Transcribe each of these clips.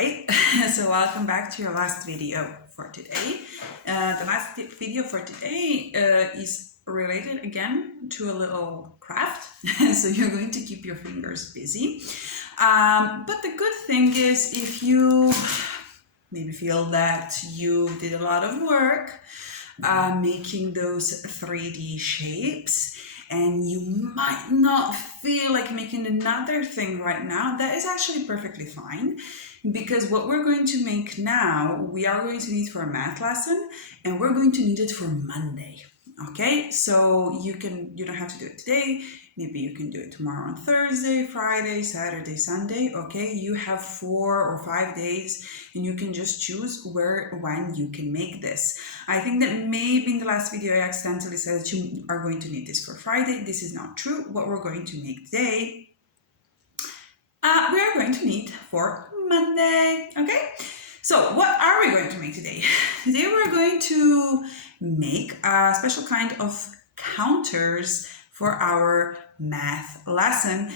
Hi, so welcome back to your last video for today. The last video for today is related again to a little craft, so you're going to keep your fingers busy. But the good thing is, if you maybe feel that you did a lot of work making those 3D shapes, and you might not feel like making another thing right now, that is actually perfectly fine, because what we're going to make now, we are going to need for a math lesson, and we're going to need it for Monday. Okay, so you don't have to do it today. Maybe you can do it tomorrow on Thursday, Friday, Saturday, Sunday. Okay, you have 4 or 5 days, and you can just choose when you can make this. I think that maybe in the last video I accidentally said that you are going to need this for Friday. This is not true. What we're going to make today, we are going to need for Monday. Okay, so what are we going to make today? Today we're going to make a special kind of counters for our math lesson.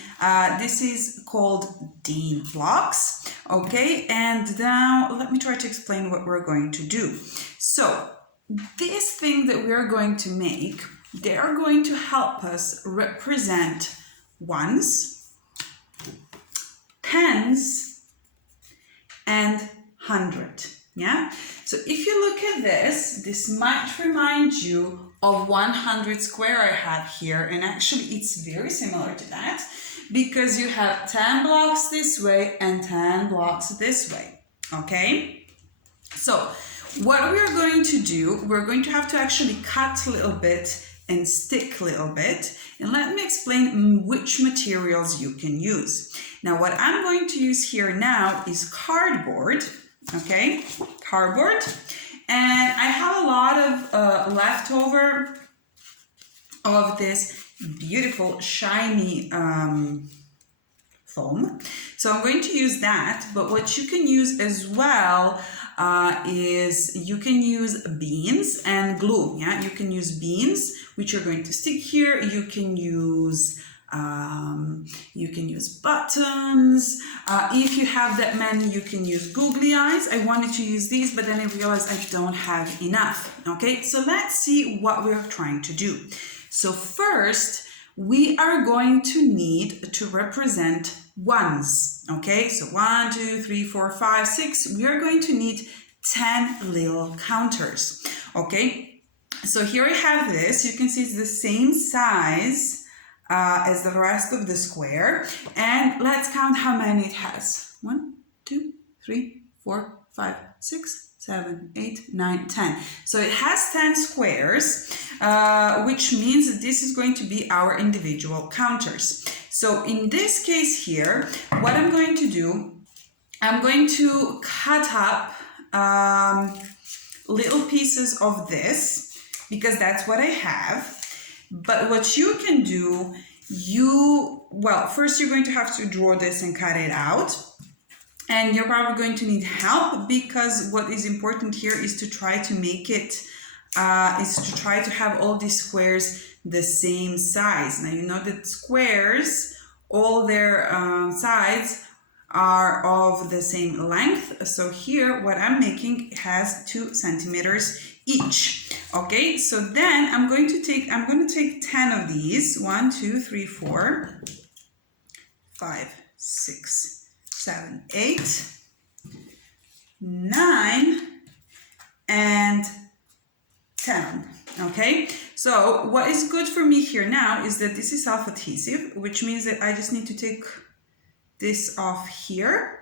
This is called Dean blocks. Okay, and now let me try to explain what we're going to do. So this thing that we're going to make, they are going to help us represent ones, tens, and 100. Yeah, so if you look at this might remind you of 100 square I have here, and actually it's very similar to that, because you have 10 blocks this way and 10 blocks this way. Okay, so what we're going to do, we're going to have to actually cut a little bit and stick a little bit, and let me explain which materials you can use. Now what I'm going to use here now is cardboard. Okay, cardboard, and I have a lot of leftover of this beautiful shiny foam, so I'm going to use that. But what you can use as well is you can use beans and glue. Yeah, you can use beans, which are going to stick here. You can use buttons. If you have that many, you can use googly eyes. I wanted to use these, but then I realized I don't have enough. Okay, so let's see what we're trying to do. So first, we are going to need to represent ones. Okay, so 1, 2, 3, 4, 5, 6. We are going to need 10 little counters. Okay, so here I have this. You can see it's the same size as the rest of the square, and let's count how many it has. 1, 2, 3, 4, 5, 6, 7, 8, 9, 10. So it has 10 squares, which means that this is going to be our individual counters. So in this case here, what I'm going to do, I'm going to cut up little pieces of this, because that's what I have. But what you can do, first you're going to have to draw this and cut it out. And you're probably going to need help, because what is important here is to try to make it, is to try to have all these squares the same size. Now you know that squares, all their sides are of the same length. So here what I'm making has 2 centimeters each. Okay, so then I'm going to take 10 of these. 1, 2, 3, 4, 5, 6, 7, 8, 9, and 10. Okay, so what is good for me here now is that this is self-adhesive, which means that I just need to take this off here,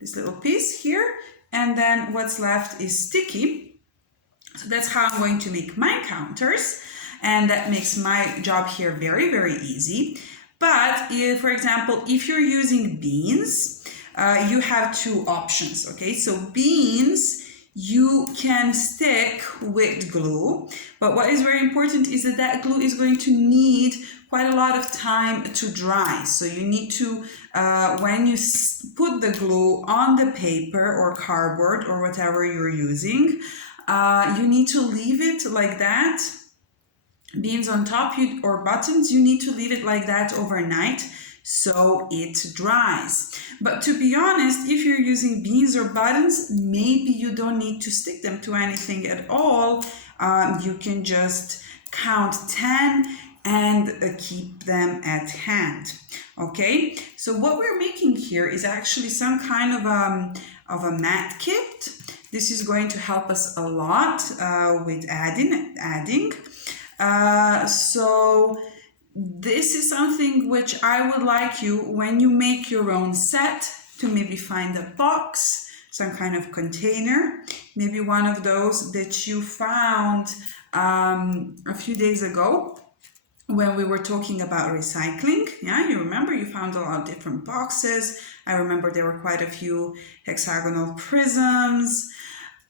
this little piece here, and then what's left is sticky. So that's how I'm going to make my counters, and that makes my job here very, very easy. But if, for example, if you're using beans, you have 2 options. Okay, so beans you can stick with glue, but what is very important is that that glue is going to need quite a lot of time to dry. So you need to, when you put the glue on the paper or cardboard or whatever you're using, you need to leave it like that. Beans on top or buttons, you need to leave it like that overnight, so it dries. But to be honest, if you're using beans or buttons, maybe you don't need to stick them to anything at all. You can just count 10 and keep them at hand. Okay, so what we're making here is actually some kind of a mat kit. This is going to help us a lot with adding. So this is something which I would like you, when you make your own set, to maybe find a box, some kind of container, maybe one of those that you found a few days ago when we were talking about recycling. Yeah, you remember you found a lot of different boxes. I remember there were quite a few hexagonal prisms.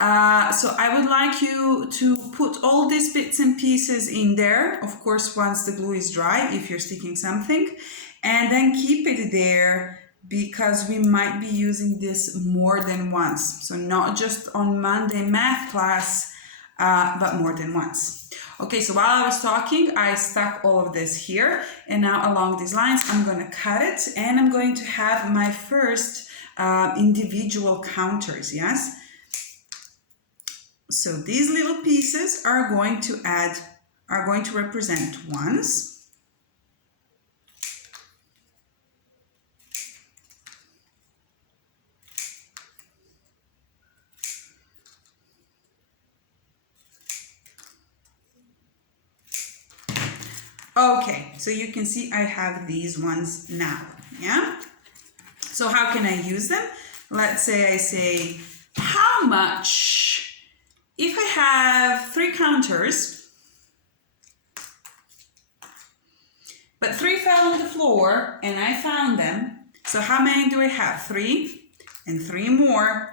So I would like you to put all these bits and pieces in there, of course, once the glue is dry, if you're sticking something, and then keep it there because we might be using this more than once. So not just on Monday math class, but more than once. Okay, so while I was talking, I stuck all of this here, and now along these lines, I'm going to cut it, and I'm going to have my first individual counters, yes? So these little pieces are going to represent ones. Okay, so you can see I have these ones now, yeah? So how can I use them? Let's say I say, how much, if I have 3 counters, but 3 fell on the floor and I found them, so how many do I have? 3 and 3 more,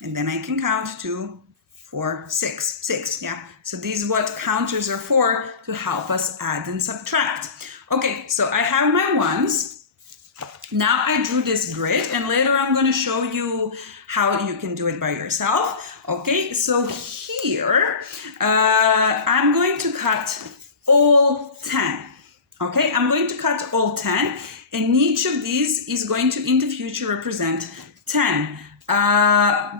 and then I can count 2, 4, 6. 6, yeah. So these are what counters are for, to help us add and subtract. Okay, so I have my ones. Now I drew this grid, and later I'm going to show you how you can do it by yourself. Okay, so here I'm going to cut all 10. Okay, I'm going to cut all 10, and each of these is going to, in the future, represent 10.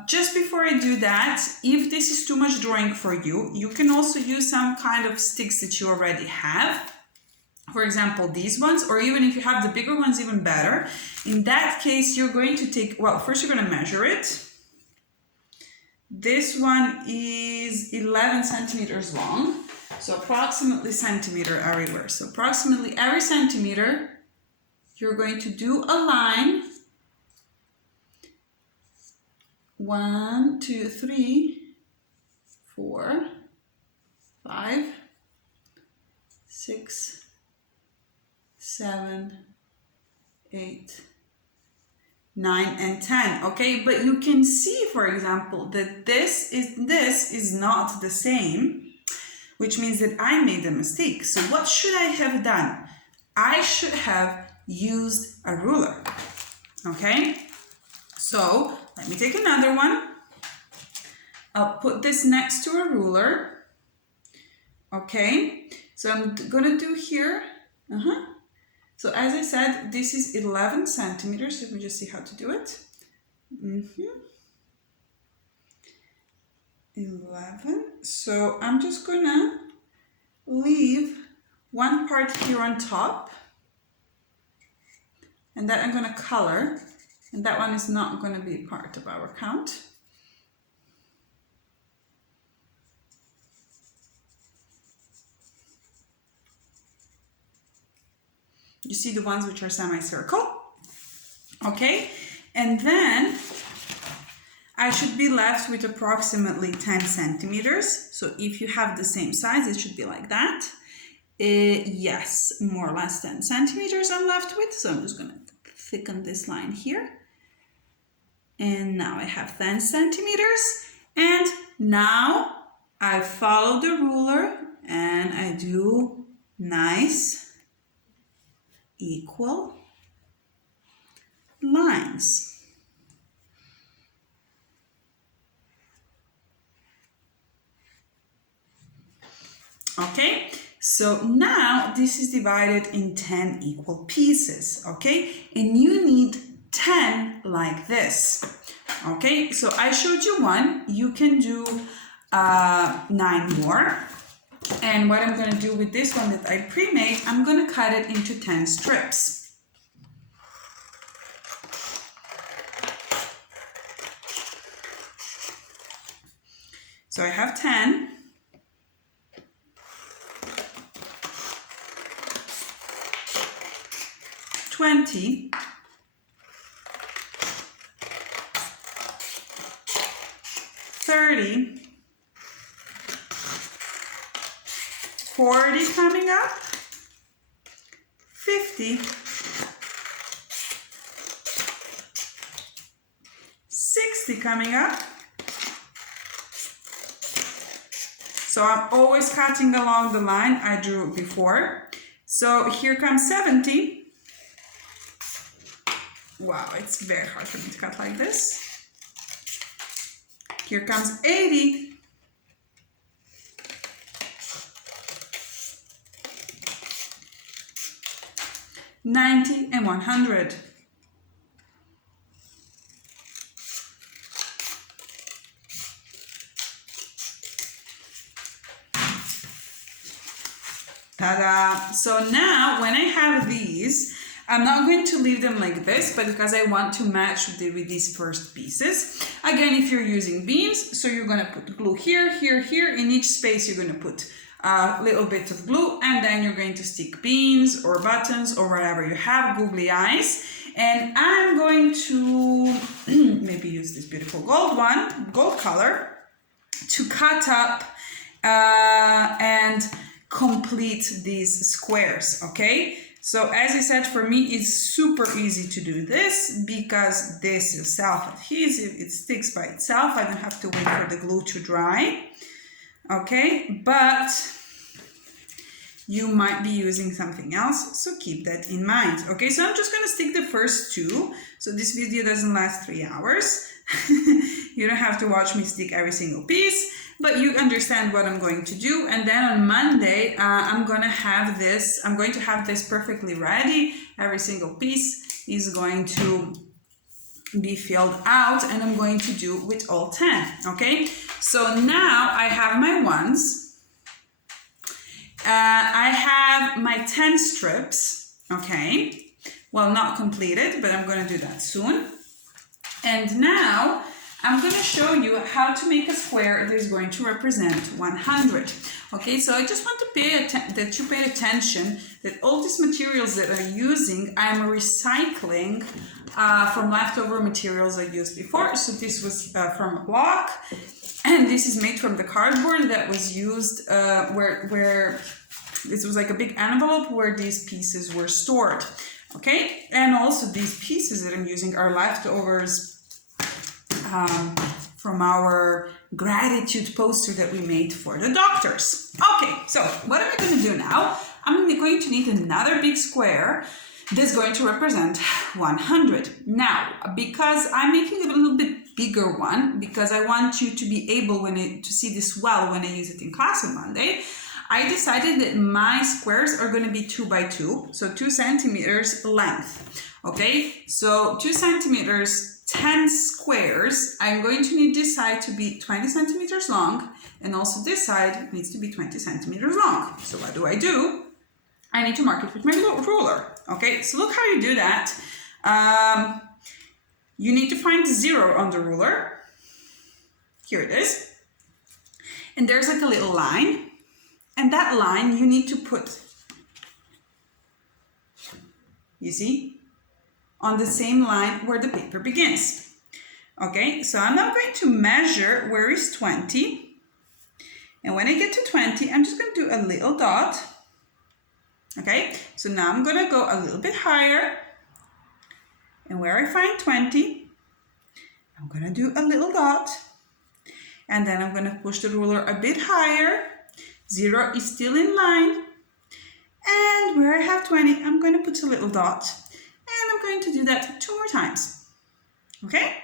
Just before I do that, if this is too much drawing for you, you can also use some kind of sticks that you already have. For example, these ones, or even if you have the bigger ones, even better. In that case, you're going to take, well, first you're going to measure it. This one is 11 centimeters long, so approximately centimeter everywhere. So approximately every centimeter, you're going to do a line. 1, 2, 3, 4, 5, 6, 7, 8, 9, and 10. Okay, but you can see, for example, that this is not the same, which means that I made a mistake. So what should I have done? I should have used a ruler. Okay, so let me take another one. I'll put this next to a ruler. Okay, so I'm gonna do here. So as I said, this is 11 centimeters. Let me just see how to do it. 11. So I'm just gonna leave one part here on top, and that I'm gonna color, and that one is not gonna be part of our count. You see the ones which are semicircle, okay? And then I should be left with approximately 10 centimeters. So if you have the same size, it should be like that. Yes, more or less 10 centimeters I'm left with. So I'm just gonna thicken this line here. And now I have 10 centimeters. And now I follow the ruler and I do nice equal lines. Okay, So now this is divided in 10 equal pieces, okay? And you need 10 like this, okay? So I showed you one, you can do 9 more. And what I'm going to do with this one that I pre-made, I'm going to cut it into 10 strips. So I have 10. 20. 30. 40 coming up. 50. 60 coming up. So I'm always cutting along the line I drew before. So here comes 70. Wow, it's very hard for me to cut like this. Here comes 80. 90 and 100. Ta-da! So now when I have these, I'm not going to leave them like this, but because I want to match with these first pieces. Again, if you're using beans, so you're going to put glue here, here, here. In each space, you're going to put a little bit of glue, and then you're going to stick beans or buttons or whatever you have, googly eyes. And I'm going to maybe use this beautiful gold color, to cut up and complete these squares, okay? So as I said, for me, it's super easy to do this because this is self-adhesive. It sticks by itself. I don't have to wait for the glue to dry, okay? But you might be using something else, so keep that in mind, okay? So I'm just gonna stick the first two. So this video doesn't last 3 hours. You don't have to watch me stick every single piece, but you understand what I'm going to do. And then on Monday, I'm going to have this perfectly ready. Every single piece is going to be filled out, and I'm going to do with all 10, okay? So now I have my ones. I have my 10 strips, okay? Well, not completed, but I'm going to do that soon. And now I'm going to show you how to make a square that is going to represent 100. Okay, so I just want to that you pay attention that all these materials that I'm using, I'm recycling from leftover materials I used before. So this was from a block, and this is made from the cardboard that was used where this was like a big envelope where these pieces were stored. Okay, and also these pieces that I'm using are leftovers from our gratitude poster that we made for the doctors. Okay, so what am I going to do now? I'm going to need another big square that's going to represent 100. Now, because I'm making a little bit bigger one, because I want you to be able to see this well when I use it in class on Monday, I decided that my squares are going to be 2 by 2, so 2 centimeters length. Okay, so 2 centimeters, 10 squares. I'm going to need this side to be 20 centimeters long, and also this side needs to be 20 centimeters long. So what do? I need to mark it with my ruler. Okay, so look how you do that. You need to find 0 on the ruler. Here it is. And there's like a little line. And that line you need to put, you see, on the same line where the paper begins. Okay, so I'm now going to measure where is 20. And when I get to 20, I'm just going to do a little dot. Okay, so now I'm going to go a little bit higher. And where I find 20, I'm going to do a little dot. And then I'm going to push the ruler a bit higher. 0 is still in line. And where I have 20, I'm going to put a little dot. And I'm going to do that 2 more times. Okay?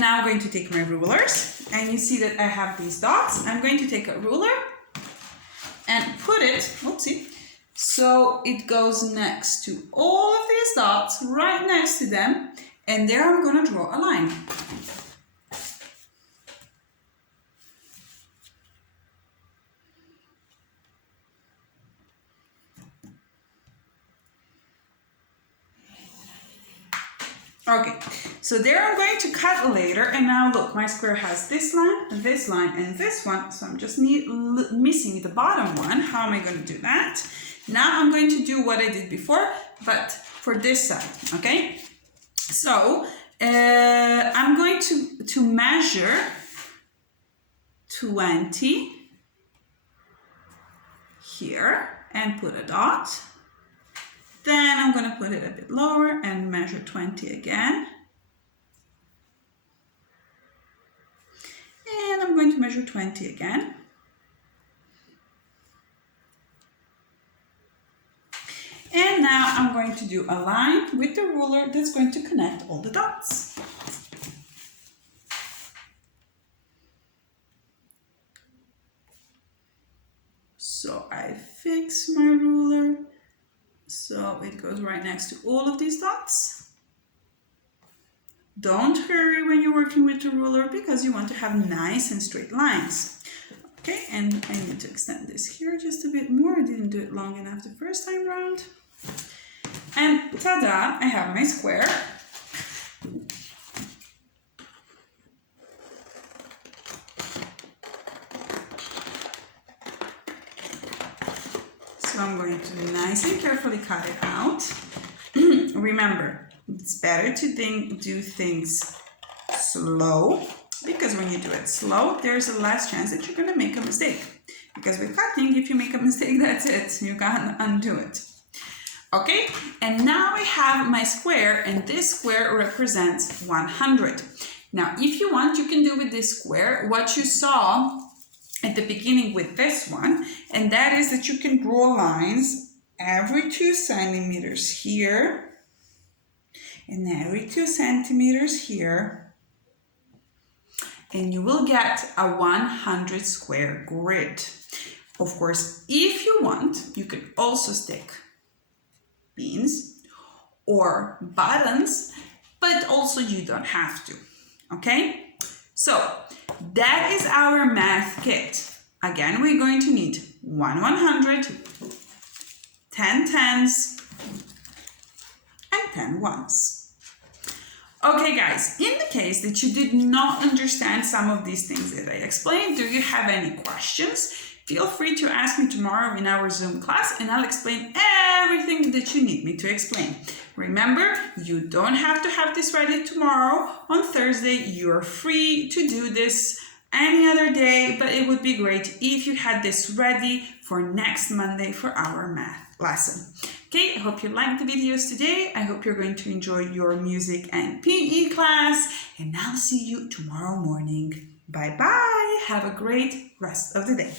and now I'm going to take my rulers, and you see that I have these dots. I'm going to take a ruler and put it, whoopsie, so it goes next to all of these dots, right next to them, and there I'm going to draw a line. Okay, so there I'm going to cut later, and now look, my square has this line, and this one, so I'm just missing the bottom one. How am I going to do that? Now I'm going to do what I did before, but for this side, okay? So I'm going to measure 20 here and put a dot. Then I'm going to put it a bit lower and measure 20 again. And I'm going to measure 20 again. And now I'm going to do a line with the ruler that's going to connect all the dots. So I fix my ruler. So it goes right next to all of these dots. Don't hurry when you're working with the ruler because you want to have nice and straight lines. Okay, and I need to extend this here just a bit more. I didn't do it long enough the first time around. And ta-da, I have my square. So I'm going to nice and carefully cut it out. Remember, it's better to do things slow, because when you do it slow, there's a less chance that you're going to make a mistake. Because with cutting, if you make a mistake, that's it. You can't undo it. Okay, and now I have my square, and this square represents 100. Now, if you want, you can do with this square what you saw at the beginning with this one, and that is that you can draw lines every 2 centimeters here, and every 2 centimeters here, and you will get a 100 square grid. Of course, if you want, you can also stick beans or buttons, but also you don't have to, okay? So that is our math kit. Again, we're going to need 1 100, 10 tens, and 10 ones. Okay guys, in the case that you did not understand some of these things that I explained, do you have any questions? Feel free to ask me tomorrow in our Zoom class, and I'll explain everything that you need me to explain. Remember, you don't have to have this ready tomorrow. On Thursday, you're free to do this any other day, but it would be great if you had this ready for next Monday for our math lesson. Okay, I hope you liked the videos today. I hope you're going to enjoy your music and PE class, and I'll see you tomorrow morning. Bye-bye. Have a great rest of the day.